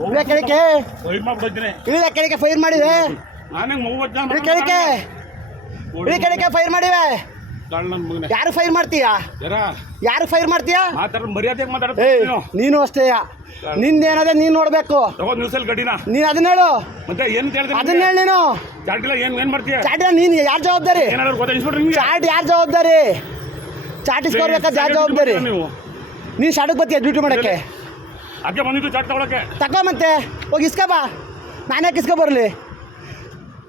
ಇಳಿಯ ಕೆಳಕ್ಕೆ ಇಳಿಯ ಕೆಳಕ್ಕೆ ಫೈರ್ ಮಾಡಿವೆ ಕೆಳಕ್ಕೆ ಇಳಿ ಕೆಳಕ್ಕೆ ಫೈರ್ ಮಾಡಿವೆ ಯಾರು ಫೈರ್ ಮಾಡ್ತೀಯಾ ಯಾರು ಫೈರ್ ಮಾಡ್ತೀಯಾ ನೀನು ಅಷ್ಟೇ ನಿಂದೇನದೆ ನೀನು ನೋಡ್ಬೇಕು ನೀನು ಅದನ್ನ ಹೇಳು ಅದನ್ನ ಹೇಳಿ ನೀನು ಚಾಟಿನ ನೀನು ಯಾರು ಜವಾಬ್ದಾರಿ ಚಾಟ್ ಯಾರು ಜವಾಬ್ದಾರಿ ಚಾಟ್ ಇಸ್ಕೊಡ್ಬೇಕಾದ ಯಾರು ಜವಾಬ್ದಾರಿ ನೀನು ಶಾಟಕ್ಕೆ ಬರ್ತೀಯ ಡ್ಯೂಟಿ ಮಾಡೋಕ್ಕೆ ತಗೋ ಮತ್ತೆ ಹೋಗಿ ಇಸ್ಕೊ ಬಾ ನಾನು ಯಾಕೆ ಇಸ್ಕೊ ಬರಲಿ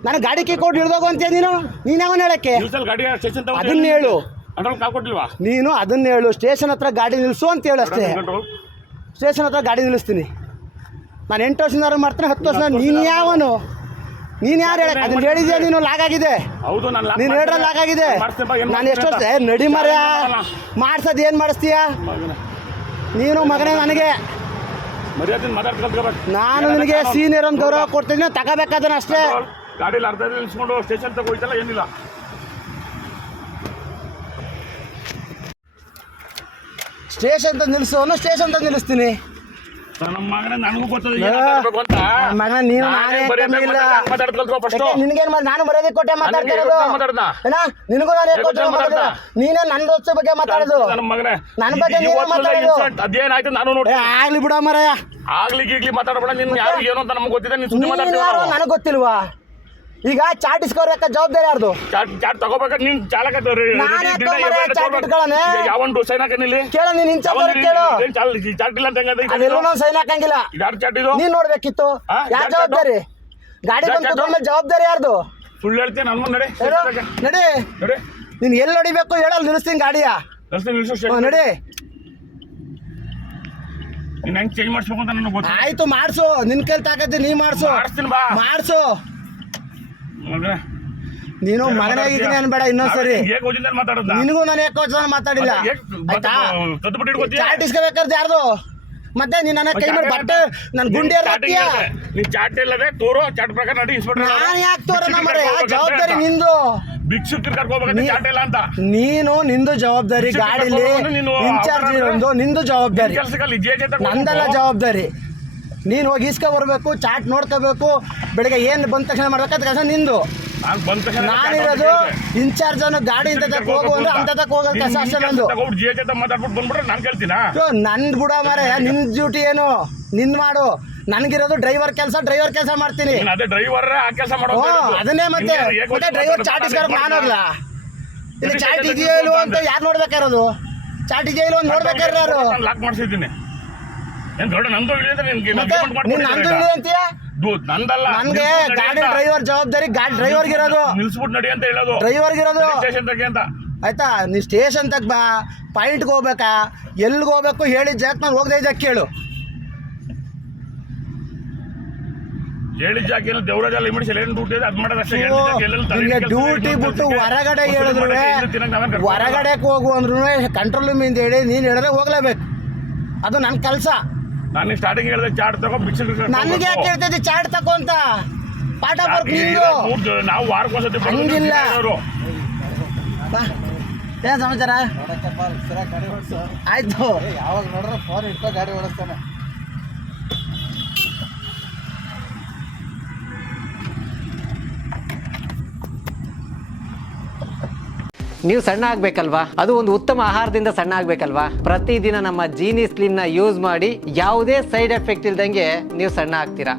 ನಾನು ಗಾಡಿ ಕೀ ಕೊಟ್ಟು ಹಿಡ್ದೋಗು ಅಂತೀಯ ನೀನು ಯಾವನ್ ಹೇಳಕ್ಕೆ ಅದನ್ನ ಹೇಳು ನೀನು ಅದನ್ನ ಹೇಳು ಸ್ಟೇಷನ್ ಹತ್ರ ಗಾಡಿ ನಿಲ್ಲಿಸು ಅಂತ ಹೇಳು ಅಷ್ಟೇ ಸ್ಟೇಷನ್ ಹತ್ರ ಗಾಡಿ ನಿಲ್ಲಿಸ್ತೀನಿ ನಾನು 8 ವರ್ಷದಿಂದ ಮಾಡ್ತೀನಿ 10 ವರ್ಷ ನೀನು ಯಾವನು ನೀನು ಯಾರು ಹೇಳಕ್ಕೆ ಅದನ್ನ ಹೇಳಿದ್ಯಾ ನೀನು ಲಾಗಾಗಿದೆ ನೀನು ಹೇಳ್ರ ಲಾಗಾಗಿದೆ ನಾನು ಎಷ್ಟು ವರ್ಷ ನಡಿ ಮರ ಮಾಡ್ಸೋದು ಏನು ಮಾಡಿಸ್ತೀಯ ನೀನು ಮಗನೇ ನನಗೆ ನಾನು ನಿನಗೆ ಸೀನಿಯರ್ ಒಂದು ಗೌರವ ಕೊಡ್ತೀನಿ ತಗೋಬೇಕಾದನ್ನ ಅಷ್ಟೇ ಗಾಡಿಯಲ್ಲಿ ಅರ್ಧ ನಿಲ್ಸ್ಕೊಂಡು ಸ್ಟೇಷನ್ ತಗ ಹೋಯ್ತಲ್ಲ ಏನಿಲ್ಲ ಸ್ಟೇಷನ್ ತಂದು ನಿಲ್ಲಿಸೋನು ಸ್ಟೇಷನ್ ತಂದು ನಿಲ್ಲಿಸ್ತೀನಿ ನಮ್ಮ ಮಗನೇ ನನಗೂ ಗೊತ್ತದ ಮಗನ ನೀನು ನಿನಗೇನು ಮಾಡಿ ನಾನು ಮರ್ಯಾದೆ ಕೊಟ್ಟೆ ಮಾತಾಡ್ತಿರೋದು ನಿನಗೂ ನಾನು ಕೊಟ್ಟೆ ನೀನೇ ನನ್ನ ದೋಸ್ತ ಬಗ್ಗೆ ಮಾತಾಡೋದು ನನ್ನ ಬಗ್ಗೆ ನೀನು ಮಾತಾಡೋದು ಅದೇನಾಯ್ತು ನಾನು ನೋಡಿ ಆಗ್ಲಿ ಬಿಡ ಮರಯ್ಯ ಆಗ್ಲಿ ಮಾತಾಡಬೇಡ ನೀನು ಯಾರು ಏನು ಅಂತ ನಮ್ಗೆ ಗೊತ್ತಿದೆ ನೀನು ಸುಮ್ಮನೆ ಮಾತಾಡ್ತೀವಿ ನನಗೆ ಗೊತ್ತಿಲ್ವಾ ಈಗ ಚಾಟ್ ಇಸ್ಕೋಬೇಕ ಜವಾಬ್ದಾರಿ ಯಾರ್ದು ಚಾಟ್ ತಗೋಬೇಕಾದ್ರೆ ನೀನು ಚಾಲಕ ಯಾವೊಂದು ಸೈನ್ ಹಾಕನಿಲ್ಲಿ ಕೇಳ ನೀನು ಇಂಚಾರ್ಜ್ ಕೇಳು ಚಾಟ್ ಇಲ್ಲ ಅಂತ ಅದೆಲ್ಲ ಸೈನ್ ಹಾಕಂಗಿಲ್ಲ ಯಾರು ಚಾಟ್ ಇದು ನೀನ್ ನೋಡ್ಬೇಕಿತ್ತು ಯಾರು ಜವಾಬ್ದಾರಿ ಗಾಡಿ ಬಂದ ಜವಾಬ್ದಾರಿ ಯಾರ್ದು ಸುಳ್ಳು ಹೇಳ್ತೀನಿ ನನ್ನ ನಡಿ ನಡಿ ನೀನ್ ಎಲ್ಲಿ ನೋಡಿಬೇಕು ಹೇಳಲ್ಲ ನಿಲ್ಲಿಸ್ತೀನಿ ಗಾಡಿಯ ನಡಿ ನೀನ್ ಹೆಂಗ್ ಚೇಂಜ್ ಮಾಡಿಸ್ಬೇಕು ಅಂತ ನನಗೆ ಗೊತ್ತು ಆಯ್ತು ಮಾಡ್ಸು ನಿನ್ ಕೈಲಿ ತಾಕತ್ತಿ ನೀ ಮಾಡ್ಸು ಮಾಡ್ಸು ನೀನು ಮಗನಾಗಿದ್ದೀನಿ ಅನ್ಬೇಡ ಇನ್ನೊಂದ್ಸರಿ ನಿನಗೂ ನಾನು ಏಕೋಚನ ಮಾತಾಡಿಲ್ಲ ಆಯ್ತಾ ಚಾಟ್ ಇಸ್ಕೋಬೇಕಾದ್ರೆ ಯಾರ್ದು ಮತ್ತೆ ನೀನ್ ನನ್ನ ಕೈ ಮಾಡಿ ಬಟ್ಟೆ ನನ್ ಗುಂಡಿ ನೀನ್ ಚಾಟ್ ಇಲ್ಲದೆ ತೋರೋ ಚಾಟ್ ಪ್ರಕಾರ ನಡಿ ಇನ್ಸ್ಪೆಕ್ಟರ್ ನಾನು ಯಾಕೆ ತೋರೋಣ ಮರೆ ಜವಾಬ್ದಾರಿ ನಿಂದು ಭಿಕ್ಷುಕರು ಕರ್ಕೋಬೇಕು ಚಾಟ್ ಇಲ್ಲ ಅಂತ ನೀನು ನಿಂದು ಜವಾಬ್ದಾರಿ ಗಾಡಿಲಿ ಇನ್ಚಾರ್ಜ್ ಇರೋದು ನಿಂದು ಜವಾಬ್ದಾರಿ ನಂದಲ್ಲ ಜವಾಬ್ದಾರಿ ನೀನು ಹೋಗಿ ಇಸ್ಕೊ ಬರ್ಬೇಕು ಚಾಟ್ ನೋಡ್ಕೋಬೇಕು ಬೆಳಿಗ್ಗೆ ಏನು ಬಂದ ತಕ್ಷಣ ಮಾಡ್ಬೇಕಂತ ಕೆಲಸ ನಿಂದು ನಾನಿರೋದು ಇನ್ಚಾರ್ಜ್ ಅನ್ನು ಗಾಡಿಯಿಂದ ತಕ್ಕ ಹೋಗು ಅಂದ್ರೆ ಅಂತ ತಕ್ಕ ಹೋಗೋ ಕೆಲಸ ಅಷ್ಟೇ ನಂದು ನಂದು ಬಿಡ ಮಾರೆ ನಿನ್ ಡ್ಯೂಟಿ ಏನು ನಿನ್ ಮಾಡು ನನ್ಗಿರೋದು ಡ್ರೈವರ್ ಕೆಲಸ ಮಾಡ್ತೀನಿ ಅದನ್ನೇ ಮತ್ತೆ ಡ್ರೈವರ್ ಚಾಟ್ ಇಸ್ಕೊಳಕ್ ನಾನು ಹೋಗ್ಲಾ ಇಲ್ಲಿ ಚಾಟ್ ಇದೆಯೋ ಇಲ್ವೋ ಅಂತ ಯಾರು ನೋಡ್ಬೇಕಾರೋದು ಚಾಟ್ ಇದೆಯೋ ಇಲ್ವೋ ನೋಡ್ಬೇಕಾದ್ರೆ ಯಾರು ಲಾಕ್ ಮಾಡಿಸಿದ್ದೀನಿ ನಂದು ಅಂತೀಯ ನನ್ಗೆ ಗಾಡಿ ಡ್ರೈವರ್ ಜವಾಬ್ದಾರಿ ಗಾಡಿ ಡ್ರೈವರ್ಗೆ ಇರೋದು ನಿಲ್ಸ್ಬಿಟ್ಟು ನಡಿ ಅಂತ ಹೇಳೋದು ಡ್ರೈವರ್ಗೆ ಇರೋದು ಸ್ಟೇಷನ್ ತಗ ಅಂತ ಆಯ್ತಾ ನೀ ಸ್ಟೇಷನ್ ತಗ ಬಾ ಪಾಯಿಂಟ್ಗೆ ಹೋಗ್ಬೇಕಾ ಎಲ್ಲಿಗೆ ಹೋಗ್ಬೇಕು ಹೇಳಿದ ಜಾಕ್ ನಾನು ಹೋಗದೆ ಜಾಕ್ ಕೇಳು ಹೇಳಿದ ಜಾಗ ಎಲ್ಲ ದೇವರಾಜಲ್ಲಿ ಇಮಿಡಿಯೇಟ್ ಏನು ಡ್ಯೂಟಿ ಇದೆ ಅದು ಮಾಡೋದಷ್ಟೇ ನಿಮಗೆ ಡ್ಯೂಟಿ ಬಿಟ್ಟು ಹೊರಗಡೆ ಹೇಳಿದ್ರು ಹೊರಗಡೆಗೆ ಹೋಗು ಅಂದ್ರೂ ಕಂಟ್ರೋಲ್ ರೂಮಿಂದ ಹೇಳಿ ನೀನು ಹೇಳಿದ್ರೆ ಹೋಗ್ಲೇಬೇಕು ಅದು ನನ್ನ ಕೆಲಸ ನಾನು ಸ್ಟಾರ್ಟಿಂಗ್ ಹೇಳಿದೆ ಚಾಟ್ ತಗೋ ಭಿಕ್ಷುಕರು ನನಗೆ ಯಾಕೆ ಹೇಳ್ತಿದ್ದೆ ಚಾಟ್ ತಗೋ ಅಂತ ಪಾಠ ಬರ್ಕ್ ನಿಂದು ನಾವು ವಾರಕ್ಕೊಂದ್ಸತಿ ಹಂಗಿಲ್ಲ ಏನು ಸಮಾಚಾರ ಆಯ್ತು ಯಾವಾಗ ನೋಡ್ರೆ ಫೋನ್ ಇಟ್ಕೋ ಗಾಡಿ ಓಡಿಸ್ತಾನೆ ನೀವು ಸಣ್ಣ ಆಗಬೇಕಲ್ವಾ? ಅದು ಒಂದು ಉತ್ತಮ ಆಹಾರದಿಂದ ಸಣ್ಣ ಆಗಬೇಕಲ್ವಾ? ಪ್ರತಿದಿನ ನಮ್ಮ ಜೀನಿ ಸ್ಲಿಮ್ನ ಯೂಸ್ ಮಾಡಿ ಯಾವುದೇ ಸೈಡ್ ಎಫೆಕ್ಟ್ ಇಲ್ದಂಗೆ ನೀವು ಸಣ್ಣ ಆಗ್ತೀರಾ.